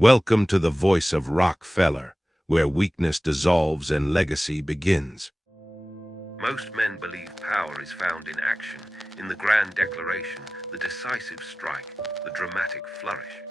Welcome to the voice of Rockefeller, where weakness dissolves and legacy begins. Most men believe power is found in action, in the grand declaration, the decisive strike, the dramatic flourish.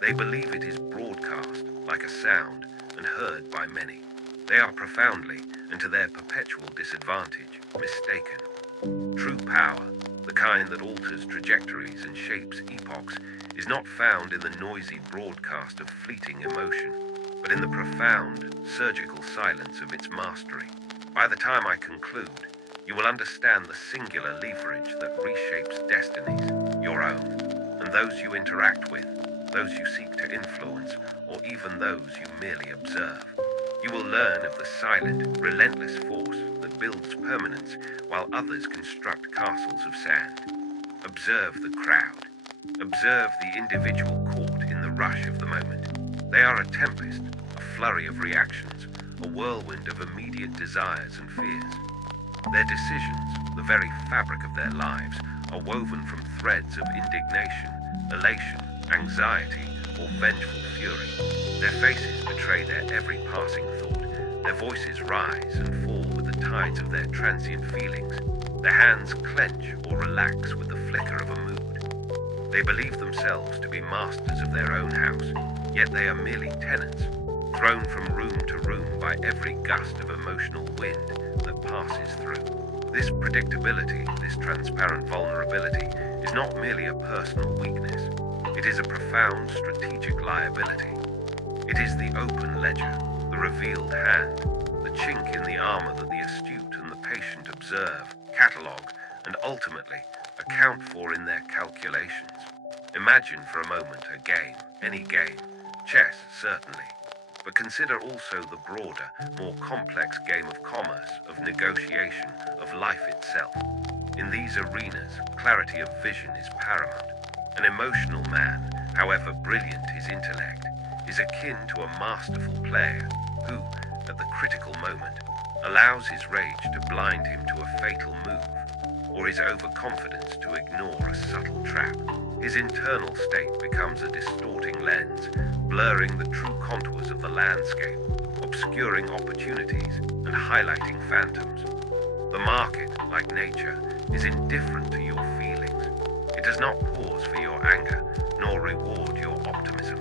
They believe it is broadcast, like a sound, and heard by many. They are profoundly, and to their perpetual disadvantage, mistaken. True power, the kind that alters trajectories and shapes epochs, is not found in the noisy broadcast of fleeting emotion, but in the profound, surgical silence of its mastery. By the time I conclude, you will understand the singular leverage that reshapes destinies, your own, and those you interact with, those you seek to influence, or even those you merely observe. You will learn of the silent, relentless force that builds permanence while others construct castles of sand. Observe the crowd. Observe the individual caught in the rush of the moment. They are a tempest, a flurry of reactions, a whirlwind of immediate desires and fears. Their decisions, the very fabric of their lives, are woven from threads of indignation, elation, anxiety, or vengeful fury. Their faces betray their every passing thought. Their voices rise and fall with the tides of their transient feelings. Their hands clench or relax with the flicker of a mood. They believe themselves to be masters of their own house, yet they are merely tenants, thrown from room to room by every gust of emotional wind that passes through. This predictability, this transparent vulnerability, is not merely a personal weakness. It is a profound strategic liability. It is the open ledger, the revealed hand, the chink in the armor that the astute and the patient observe, catalogue, and ultimately account for in their calculations. Imagine for a moment a game, any game, chess certainly, but consider also the broader, more complex game of commerce, of negotiation, of life itself. In these arenas, clarity of vision is paramount. An emotional man, however brilliant his intellect, is akin to a masterful player who, at the critical moment, allows his rage to blind him to a fatal move, or his overconfidence to ignore a subtle trap. His internal state becomes a distorting lens, blurring the true contours of the landscape, obscuring opportunities, and highlighting phantoms. The market, like nature, is indifferent to your feelings. It does not pause for your anger, nor reward your optimism.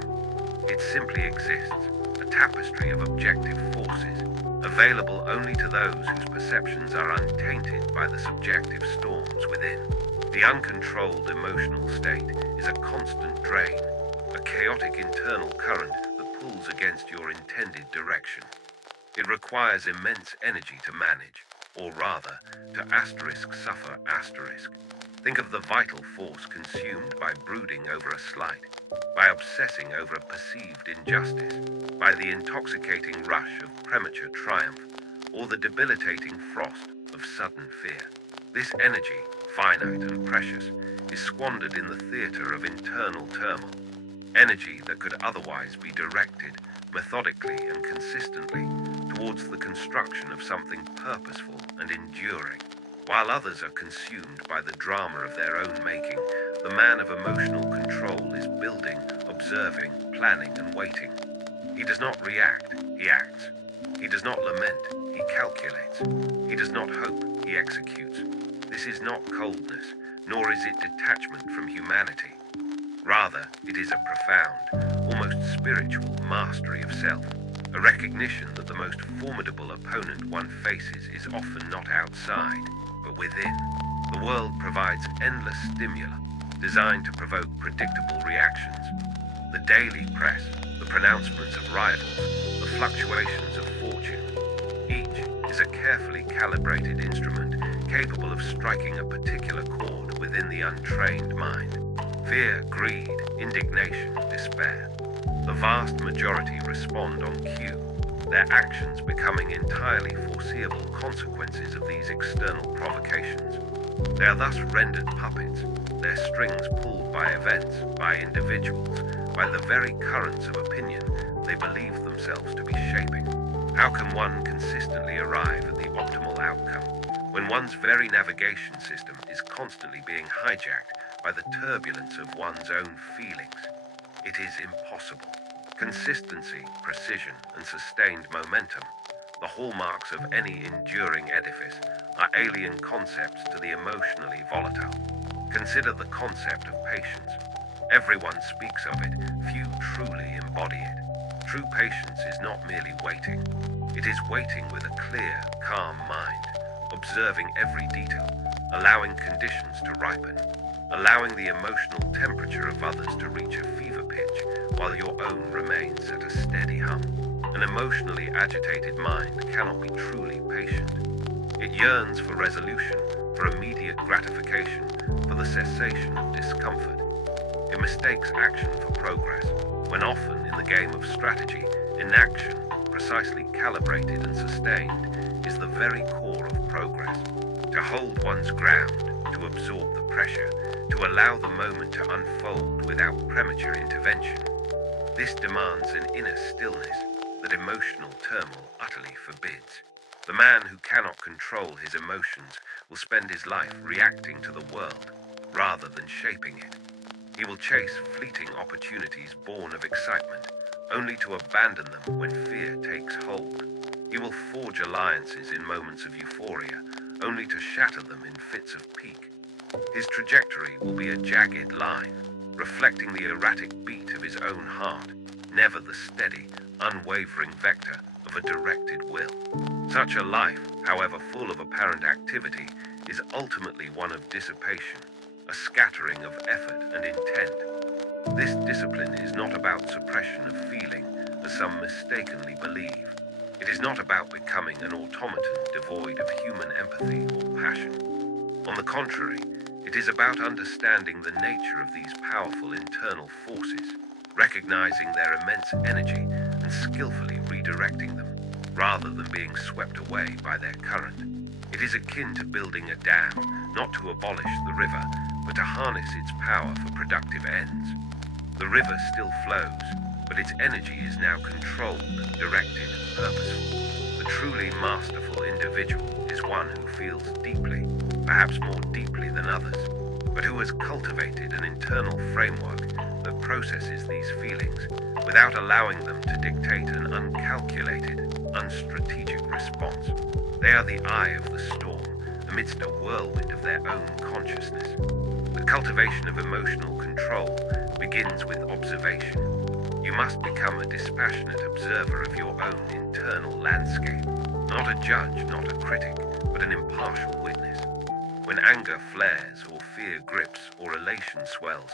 It simply exists, a tapestry of objective forces, available only to those whose perceptions are untainted by the subjective storms within. The uncontrolled emotional state is a constant drain, a chaotic internal current that pulls against your intended direction. It requires immense energy to manage, or rather, to suffer. Think of the vital force consumed by brooding over a slight, by obsessing over a perceived injustice, by the intoxicating rush of premature triumph, or the debilitating frost of sudden fear. This energy, finite and precious, is squandered in the theater of internal turmoil, energy that could otherwise be directed methodically and consistently towards the construction of something purposeful and enduring. While others are consumed by the drama of their own making, the man of emotional control is building, observing, planning, and waiting. He does not react, he acts. He does not lament, he calculates. He does not hope, he executes. This is not coldness, nor is it detachment from humanity. Rather, it is a profound, almost spiritual mastery of self, a recognition that the most formidable opponent one faces is often not outside, but within. The world provides endless stimuli, designed to provoke predictable reactions. The daily press, the pronouncements of rivals, the fluctuations of fortune. Each is a carefully calibrated instrument capable of striking a particular chord within the untrained mind. Fear, greed, indignation, despair. The vast majority respond on cue, their actions becoming entirely foreseeable consequences of these external provocations. They are thus rendered puppets, their strings pulled by events, by individuals, by the very currents of opinion they believe themselves to be shaping. How can one consistently arrive at the optimal outcome when one's very navigation system is constantly being hijacked by the turbulence of one's own feelings? It is impossible. Consistency, precision, and sustained momentum, the hallmarks of any enduring edifice, are alien concepts to the emotionally volatile. Consider the concept of patience. Everyone speaks of it, few truly embody it. True patience is not merely waiting. It is waiting with a clear, calm mind, observing every detail, allowing conditions to ripen, allowing the emotional temperature of others to reach a fever pitch while your own remains at a steady hum. An emotionally agitated mind cannot be truly patient. It yearns for resolution, for immediate gratification, for the cessation of discomfort. It mistakes action for progress, when often in the game of strategy, inaction, precisely calibrated and sustained, is the very core of progress. To hold one's ground, to absorb the pressure, to allow the moment to unfold without premature intervention. This demands an inner stillness that emotional turmoil utterly forbids. The man who cannot control his emotions will spend his life reacting to the world rather than shaping it. He will chase fleeting opportunities born of excitement, only to abandon them when fear takes hold. He will forge alliances in moments of euphoria, only to shatter them in fits of pique. His trajectory will be a jagged line, reflecting the erratic beat of his own heart, never the steady, unwavering vector of a directed will. Such a life, however full of apparent activity, is ultimately one of dissipation, a scattering of effort and intent. This discipline is not about suppression of feeling, as some mistakenly believe. It is not about becoming an automaton devoid of human empathy or passion. On the contrary, it is about understanding the nature of these powerful internal forces, recognizing their immense energy and skillfully redirecting them, rather than being swept away by their current. It is akin to building a dam, not to abolish the river, but to harness its power for productive ends. The river still flows, but its energy is now controlled, directed, and purposeful. The truly masterful individual is one who feels deeply, perhaps more deeply than others, but who has cultivated an internal framework that processes these feelings without allowing them to dictate an uncalculated, unstrategic response. They are the eye of the storm, amidst a whirlwind of their own consciousness. The cultivation of emotional control begins with observation. You must become a dispassionate observer of your own internal landscape, not a judge, not a critic, but an impartial witness. When anger flares, or fear grips, or elation swells,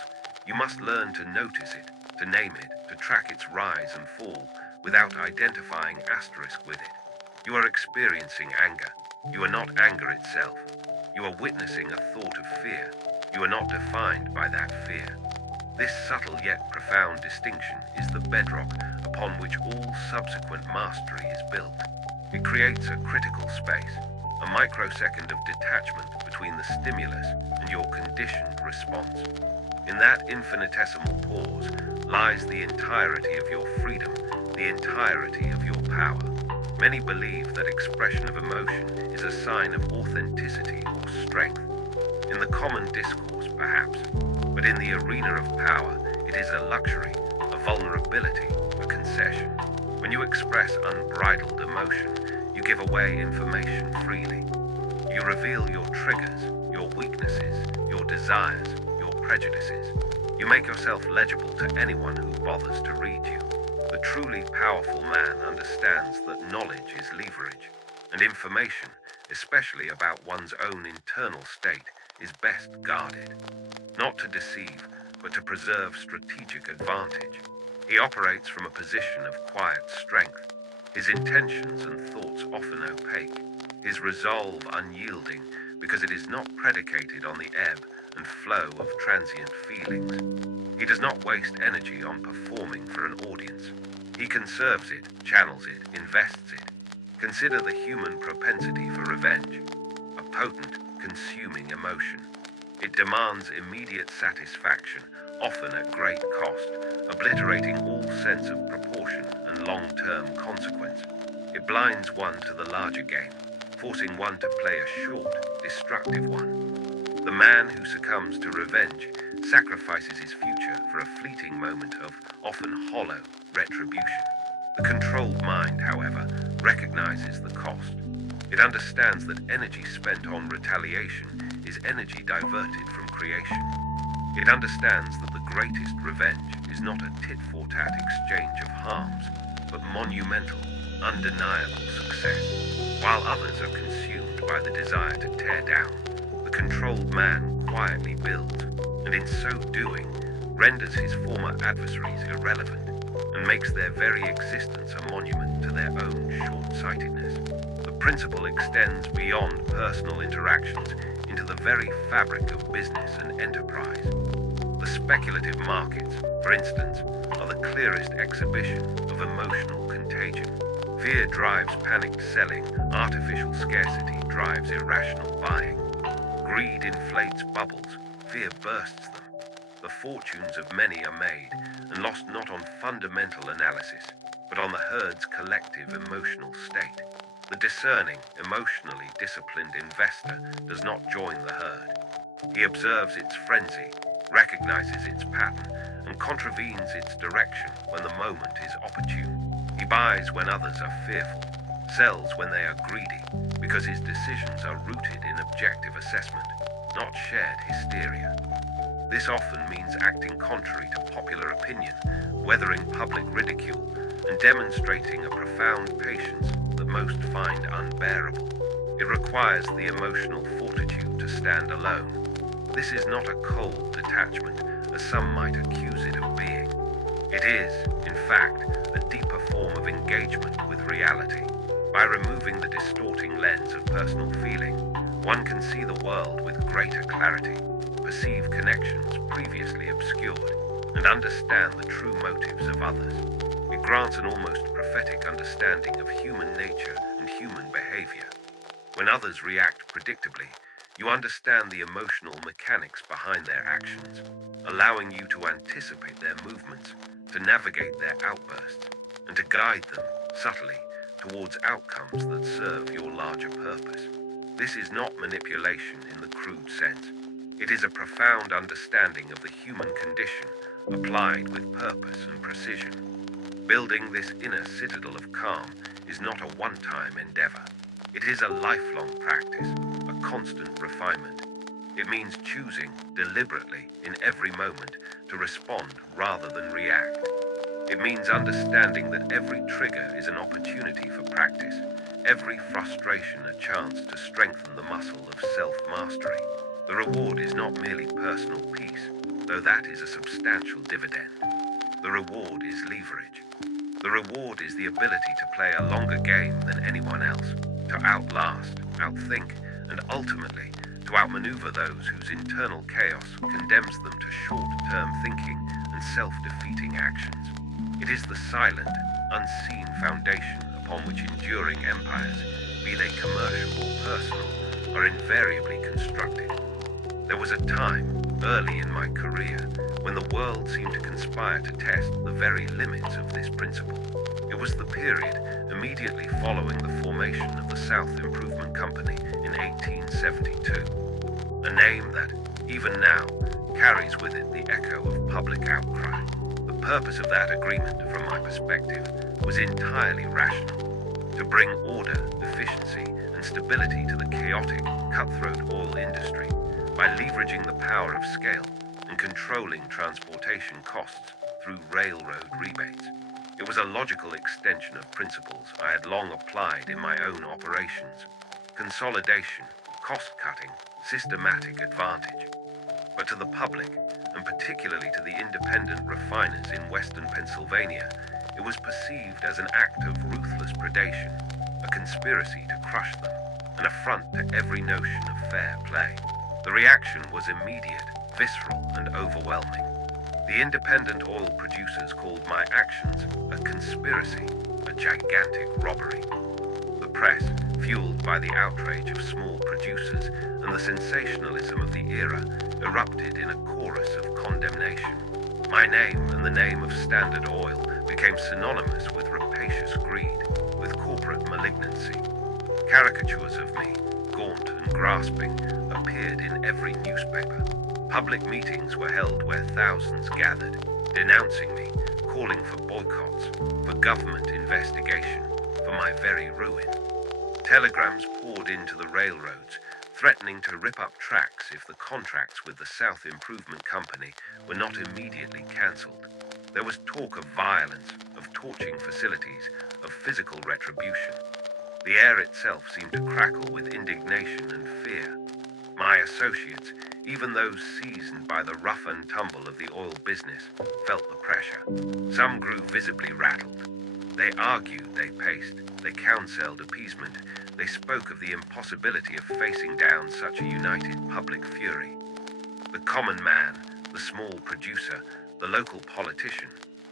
you must learn to notice it, to name it, to track its rise and fall, without identifying asterisk with it. You are experiencing anger. You are not anger itself. You are witnessing a thought of fear. You are not defined by that fear. This subtle yet profound distinction is the bedrock upon which all subsequent mastery is built. It creates a critical space, a microsecond of detachment between the stimulus and your conditioned response. In that infinitesimal pause lies the entirety of your freedom, the entirety of your power. Many believe that expression of emotion is a sign of authenticity or strength. In the common discourse, perhaps, but in the arena of power, it is a luxury, a vulnerability, a concession. When you express unbridled emotion, you give away information freely. You reveal your triggers, your weaknesses, your desires, your prejudices. You make yourself legible to anyone who bothers to read you. The truly powerful man understands that knowledge is leverage, and information, especially about one's own internal state, is best guarded. Not to deceive, but to preserve strategic advantage. He operates from a position of quiet strength, his intentions and thoughts often opaque, his resolve unyielding because it is not predicated on the ebb and flow of transient feelings. He does not waste energy on performing for an audience. He conserves it, channels it, invests it. Consider the human propensity for revenge, a potent, consuming emotion. It demands immediate satisfaction, often at great cost, obliterating all sense of proportion and long-term consequence. It blinds one to the larger game, forcing one to play a short, destructive one. The man who succumbs to revenge sacrifices his future for a fleeting moment of often hollow, retribution. The controlled mind, however, recognizes the cost. It understands that energy spent on retaliation is energy diverted from creation. It understands that the greatest revenge is not a tit-for-tat exchange of harms, but monumental, undeniable success. While others are consumed by the desire to tear down, the controlled man quietly builds, and in so doing, renders his former adversaries irrelevant, and makes their very existence a monument to their own short-sightedness. The principle extends beyond personal interactions into the very fabric of business and enterprise. The speculative markets, for instance, are the clearest exhibition of emotional contagion. Fear drives panicked selling, artificial scarcity drives irrational buying. Greed inflates bubbles, fear bursts them. The fortunes of many are made and lost not on fundamental analysis, but on the herd's collective emotional state. The discerning, emotionally disciplined investor does not join the herd. He observes its frenzy, recognizes its pattern, and contravenes its direction when the moment is opportune. He buys when others are fearful, sells when they are greedy, because his decisions are rooted in objective assessment, not shared hysteria. This often means acting contrary to popular opinion, weathering public ridicule, and demonstrating a profound patience that most find unbearable. It requires the emotional fortitude to stand alone. This is not a cold detachment, as some might accuse it of being. It is, in fact, a deeper form of engagement with reality. By removing the distorting lens of personal feeling, one can see the world with greater clarity, perceive connections previously obscured, and understand the true motives of others. It grants an almost prophetic understanding of human nature and human behavior. When others react predictably, you understand the emotional mechanics behind their actions, allowing you to anticipate their movements, to navigate their outbursts, and to guide them, subtly, towards outcomes that serve your larger purpose. This is not manipulation in the crude sense. It is a profound understanding of the human condition, applied with purpose and precision. Building this inner citadel of calm is not a one-time endeavor. It is a lifelong practice, a constant refinement. It means choosing deliberately in every moment to respond rather than react. It means understanding that every trigger is an opportunity for practice, every frustration a chance to strengthen the muscle of self-mastery. The reward is not merely personal peace, though that is a substantial dividend. The reward is leverage. The reward is the ability to play a longer game than anyone else, to outlast, outthink, and ultimately to outmaneuver those whose internal chaos condemns them to short-term thinking and self-defeating actions. It is the silent, unseen foundation upon which enduring empires, be they commercial or personal, are invariably constructed. There was a time, early in my career, when the world seemed to conspire to test the very limits of this principle. It was the period immediately following the formation of the South Improvement Company in 1872, a name that, even now, carries with it the echo of public outcry. The purpose of that agreement, from my perspective, was entirely rational: to bring order, efficiency, and stability to the chaotic, cutthroat oil industry by leveraging the power of scale and controlling transportation costs through railroad rebates. It was a logical extension of principles I had long applied in my own operations: consolidation, cost-cutting, systematic advantage. But to the public, and particularly to the independent refiners in western Pennsylvania, it was perceived as an act of ruthless predation, a conspiracy to crush them, an affront to every notion of fair play. The reaction was immediate, visceral, and overwhelming. The independent oil producers called my actions a conspiracy, a gigantic robbery. The press, fueled by the outrage of small producers and the sensationalism of the era, erupted in a chorus of condemnation. My name and the name of Standard Oil became synonymous with rapacious greed, with corporate malignancy. Caricatures of me, gaunt and grasping, appeared in every newspaper. Public meetings were held where thousands gathered, denouncing me, calling for boycotts, for government investigation, for my very ruin. Telegrams poured into the railroads, threatening to rip up tracks if the contracts with the South Improvement Company were not immediately cancelled. There was talk of violence, of torching facilities, of physical retribution. The air itself seemed to crackle with indignation and fear. My associates, even those seasoned by the rough and tumble of the oil business, felt the pressure. Some grew visibly rattled. They argued, they paced, they counselled appeasement, they spoke of the impossibility of facing down such a united public fury. The common man, the small producer, the local politician,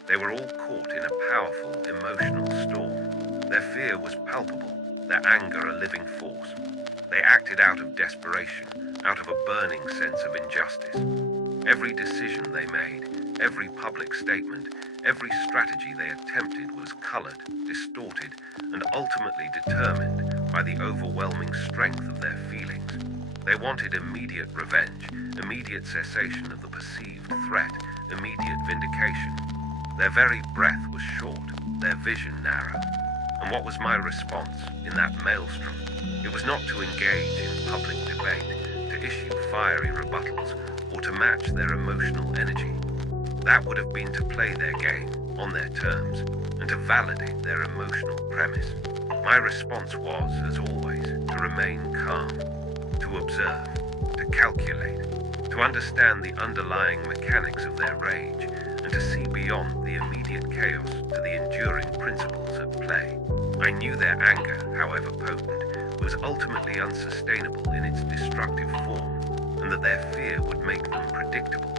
they were all caught in a powerful emotional storm. Their fear was palpable, their anger a living force. They acted out of desperation, out of a burning sense of injustice. Every decision they made, every public statement, every strategy they attempted was colored, distorted, and ultimately determined by the overwhelming strength of their feelings. They wanted immediate revenge, immediate cessation of the perceived threat, immediate vindication. Their very breath was short, their vision narrow. And what was my response in that maelstrom? It was not to engage in public debate, to issue fiery rebuttals, or to match their emotional energy. That would have been to play their game on their terms and to validate their emotional premise. My response was, as always, to remain calm, to observe, to calculate, to understand the underlying mechanics of their rage, and to see beyond the immediate chaos to the enduring principles at play. I knew their anger, however potent, was ultimately unsustainable in its destructive form, and that their fear would make them predictable.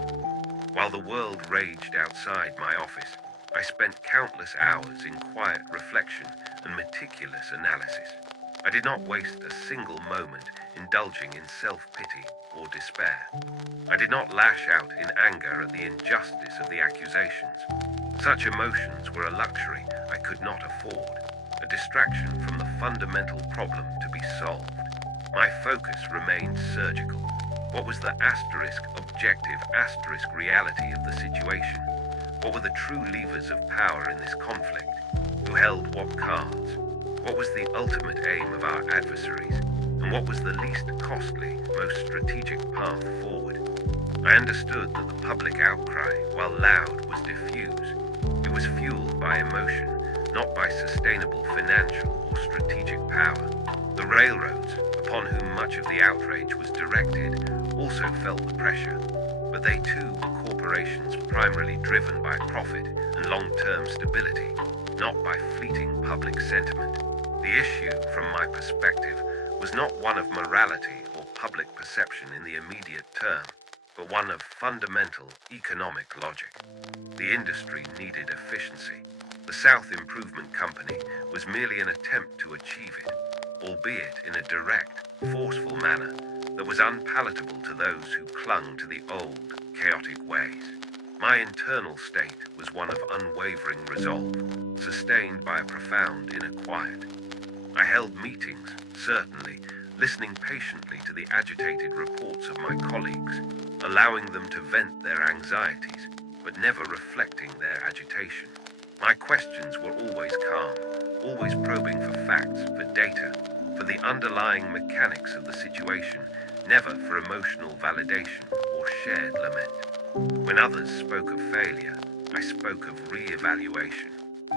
While the world raged outside my office, I spent countless hours in quiet reflection and meticulous analysis. I did not waste a single moment indulging in self-pity or despair. I did not lash out in anger at the injustice of the accusations. Such emotions were a luxury I could not afford, a distraction from the fundamental problem to be solved. My focus remained surgical. What was the objective reality of the situation? What were the true levers of power in this conflict? Who held what cards? What was the ultimate aim of our adversaries? And what was the least costly, most strategic path forward? I understood that the public outcry, while loud, was diffuse. It was fueled by emotion, not by sustainable financial or strategic power. The railroads, upon whom much of the outrage was directed, also felt the pressure, but they too were corporations primarily driven by profit and long-term stability, not by fleeting public sentiment. The issue, from my perspective, was not one of morality or public perception in the immediate term, but one of fundamental economic logic. The industry needed efficiency. The South Improvement Company was merely an attempt to achieve it, albeit in a direct, forceful manner that was unpalatable to those who clung to the old, chaotic ways. My internal state was one of unwavering resolve, sustained by a profound inner quiet. I held meetings, certainly, listening patiently to the agitated reports of my colleagues, allowing them to vent their anxieties, but never reflecting their agitation. My questions were always calm, always probing for facts, for data, for the underlying mechanics of the situation, never for emotional validation or shared lament. When others spoke of failure, I spoke of re-evaluation.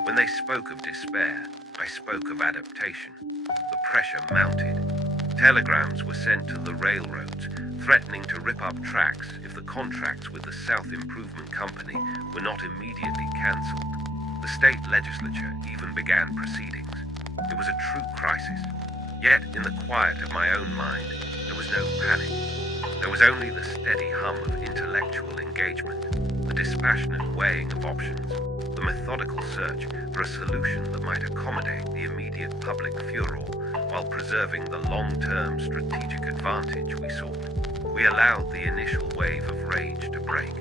When they spoke of despair, I spoke of adaptation. The pressure mounted. Telegrams were sent to the railroads, threatening to rip up tracks if the contracts with the South Improvement Company were not immediately cancelled. The state legislature even began proceedings. It was a true crisis. Yet, in the quiet of my own mind, there was no panic. There was only the steady hum of intellectual engagement, the dispassionate weighing of options, the methodical search for a solution that might accommodate the immediate public furor while preserving the long-term strategic advantage we sought. We allowed the initial wave of rage to break.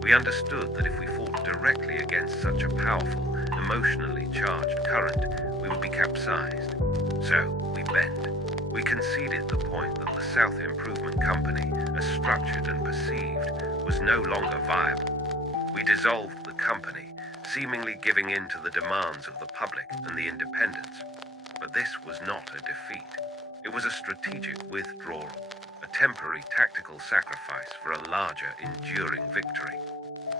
We understood that if we fought directly against such a powerful, emotionally charged current, we would be capsized. So, we bent. We conceded the point that the South Improvement Company, as structured and perceived, was no longer viable. We dissolved the company, seemingly giving in to the demands of the public and the independents. But this was not a defeat. It was a strategic withdrawal, a temporary tactical sacrifice for a larger, enduring victory.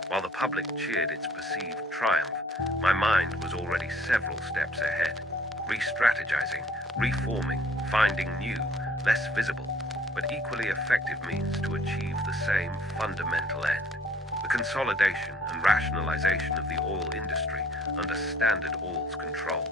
While the public cheered its perceived triumph, my mind was already several steps ahead, re-strategizing, reforming, finding new, less visible, but equally effective means to achieve the same fundamental end: the consolidation and rationalization of the oil industry under Standard Oil's control.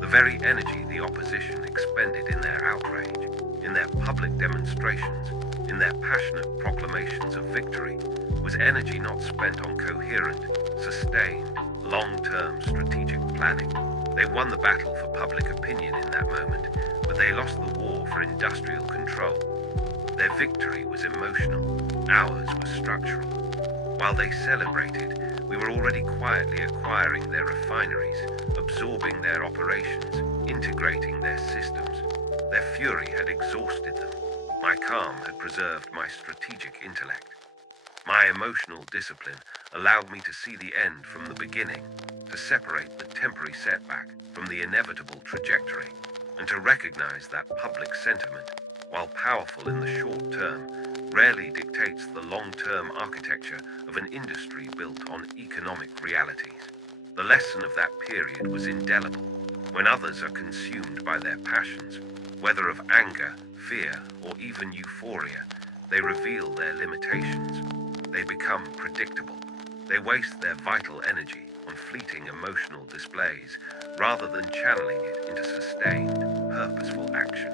The very energy the opposition expended in their outrage, in their public demonstrations, in their passionate proclamations of victory, was energy not spent on coherent, sustained, long-term strategic planning. They won the battle for public opinion in that moment, but they lost the war for industrial control. Their victory was emotional, ours was structural. While they celebrated, we were already quietly acquiring their refineries, absorbing their operations, integrating their systems. Their fury had exhausted them. My calm had preserved my strategic intellect. My emotional discipline allowed me to see the end from the beginning, to separate the temporary setback from the inevitable trajectory, and to recognize that public sentiment, while powerful in the short term, rarely dictates the long-term architecture of an industry built on economic realities. The lesson of that period was indelible. When others are consumed by their passions, whether of anger, fear, or even euphoria, they reveal their limitations. They become predictable. They waste their vital energy on fleeting emotional displays rather than channeling it into sustained, purposeful action.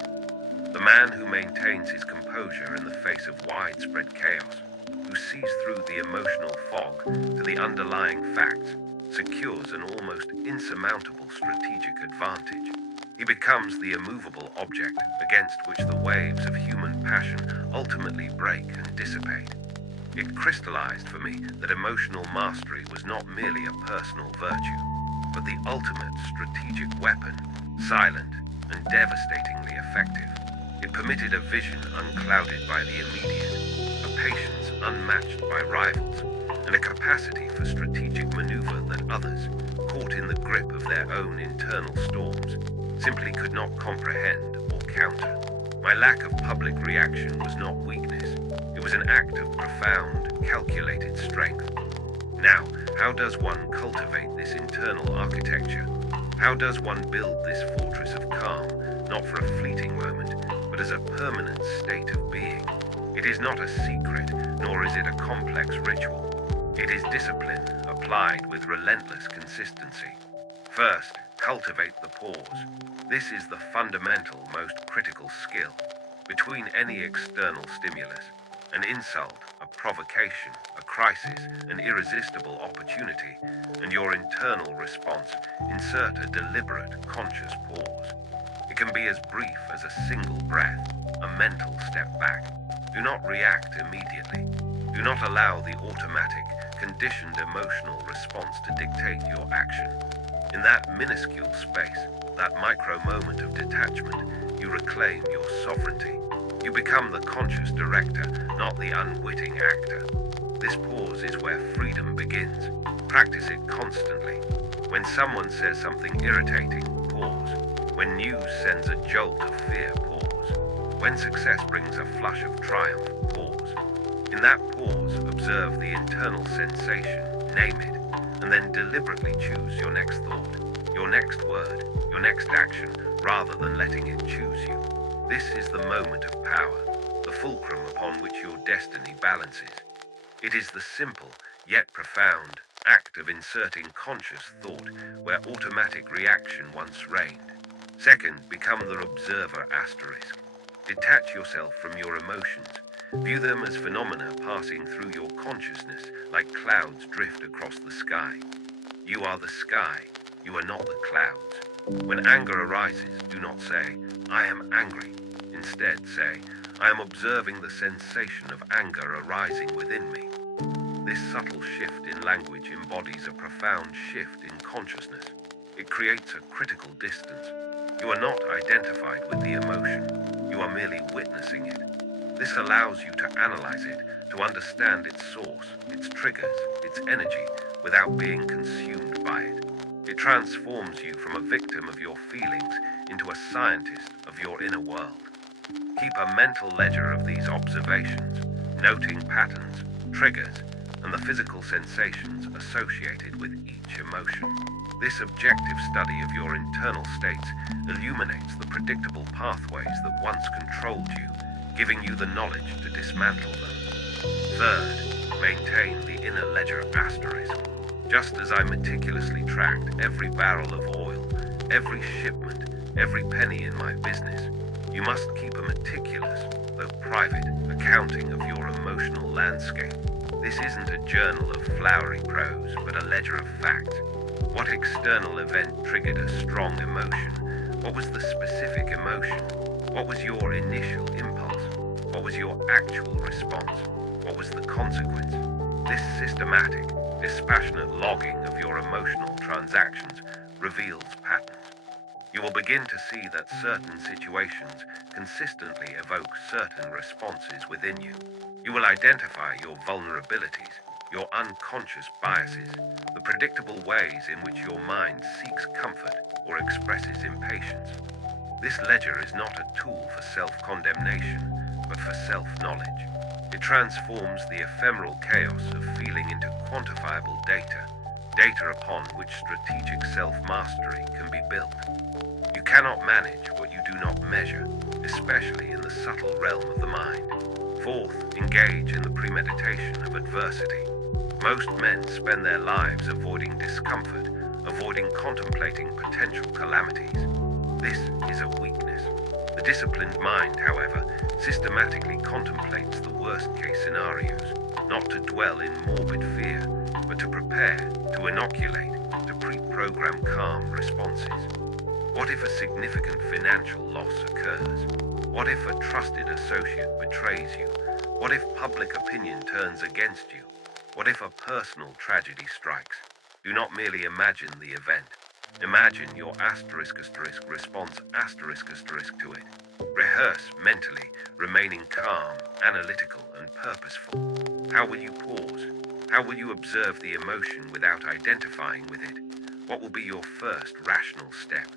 The man who maintains his composure in the face of widespread chaos, who sees through the emotional fog to the underlying facts, secures an almost insurmountable strategic advantage. He becomes the immovable object against which the waves of human passion ultimately break and dissipate. It crystallized for me that emotional mastery was not merely a personal virtue, but the ultimate strategic weapon, silent and devastatingly effective. It permitted a vision unclouded by the immediate, a patience unmatched by rivals, and a capacity for strategic maneuver that others, caught in the grip of their own internal storms, simply could not comprehend or counter. My lack of public reaction was not weakness. It was an act of profound, calculated strength. Now, how does one cultivate this internal architecture? How does one build this fortress of calm, not for a fleeting moment, but as a permanent state of being? It is not a secret, nor is it a complex ritual. It is discipline applied with relentless consistency. First, cultivate the pause. This is the fundamental, most critical skill. Between any external stimulus, an insult, a provocation, a crisis, an irresistible opportunity, and your internal response, insert a deliberate, conscious pause. It can be as brief as a single breath, a mental step back. Do not react immediately. Do not allow the automatic, conditioned emotional response to dictate your action. In that minuscule space, that micro moment of detachment, you reclaim your sovereignty. You become the conscious director, not the unwitting actor. This pause is where freedom begins. Practice it constantly. When someone says something irritating, pause. When news sends a jolt of fear, pause. When success brings a flush of triumph, pause. In that pause, observe the internal sensation, name it, and then deliberately choose your next thought, your next word, your next action, rather than letting it choose you. This is the moment of power, the fulcrum upon which your destiny balances. It is the simple, yet profound, act of inserting conscious thought where automatic reaction once reigned. Second, become the observer asterisk. Detach yourself from your emotions. View them as phenomena passing through your consciousness like clouds drift across the sky. You are the sky, you are not the clouds. When anger arises, do not say, "I am angry." Instead, say, "I am observing the sensation of anger arising within me." This subtle shift in language embodies a profound shift in consciousness. It creates a critical distance. You are not identified with the emotion. You are merely witnessing it. This allows you to analyze it, to understand its source, its triggers, its energy, without being consumed by it. It transforms you from a victim of your feelings into a scientist of your inner world. Keep a mental ledger of these observations, noting patterns, triggers, and the physical sensations associated with each emotion. This objective study of your internal states illuminates the predictable pathways that once controlled you, giving you the knowledge to dismantle them. Third, maintain the inner ledger asterisk. Just as I meticulously tracked every barrel of oil, every shipment, every penny in my business, you must keep a meticulous, though private, accounting of your emotional landscape. This isn't a journal of flowery prose, but a ledger of facts. What external event triggered a strong emotion? What was the specific emotion? What was your initial impulse? What was your actual response? What was the consequence? This systematic, dispassionate logging of your emotional transactions reveals patterns. You will begin to see that certain situations consistently evoke certain responses within you. You will identify your vulnerabilities, your unconscious biases, the predictable ways in which your mind seeks comfort or expresses impatience. This ledger is not a tool for self-condemnation, but for self-knowledge. It transforms the ephemeral chaos of feeling into quantifiable data upon which strategic self-mastery can be built. You cannot manage what you do not measure, especially in the subtle realm of the mind. Fourth, engage in the premeditation of adversity. Most men spend their lives avoiding discomfort, avoiding contemplating potential calamities. This is a weakness. The disciplined mind, however, systematically contemplates the worst-case scenarios, not to dwell in morbid fear, but to prepare, to inoculate, to pre-program calm responses. What if a significant financial loss occurs? What if a trusted associate betrays you? What if public opinion turns against you? What if a personal tragedy strikes? Do not merely imagine the event. Imagine your response to it. Rehearse mentally, remaining calm, analytical, and purposeful. How will you pause? How will you observe the emotion without identifying with it? What will be your first rational step?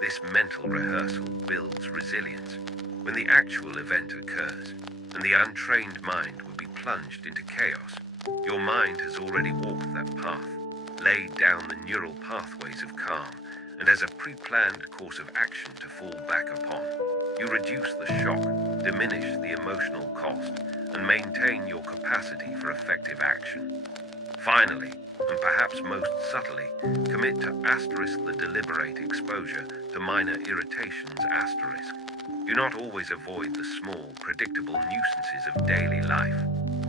This mental rehearsal builds resilience. When the actual event occurs, and the untrained mind would be plunged into chaos, your mind has already walked that path, laid down the neural pathways of calm, and has a pre-planned course of action to fall back upon. You reduce the shock, diminish the emotional cost, and maintain your capacity for effective action. Finally, and perhaps most subtly, commit to the deliberate exposure to minor irritations Do not always avoid the small, predictable nuisances of daily life.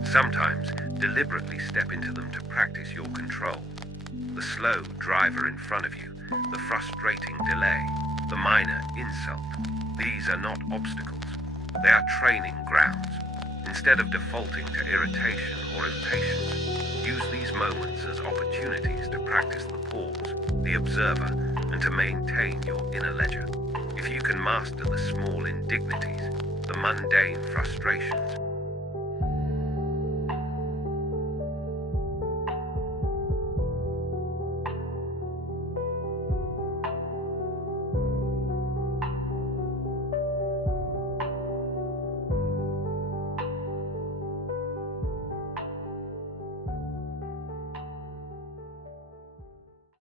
Sometimes, deliberately step into them to practice your control. The slow driver in front of you, the frustrating delay, the minor insult. These are not obstacles. They are training grounds. Instead of defaulting to irritation or impatience, use these moments as opportunities to practice the pause, the observer, and to maintain your inner ledger. If you can master the small indignities, the mundane frustrations,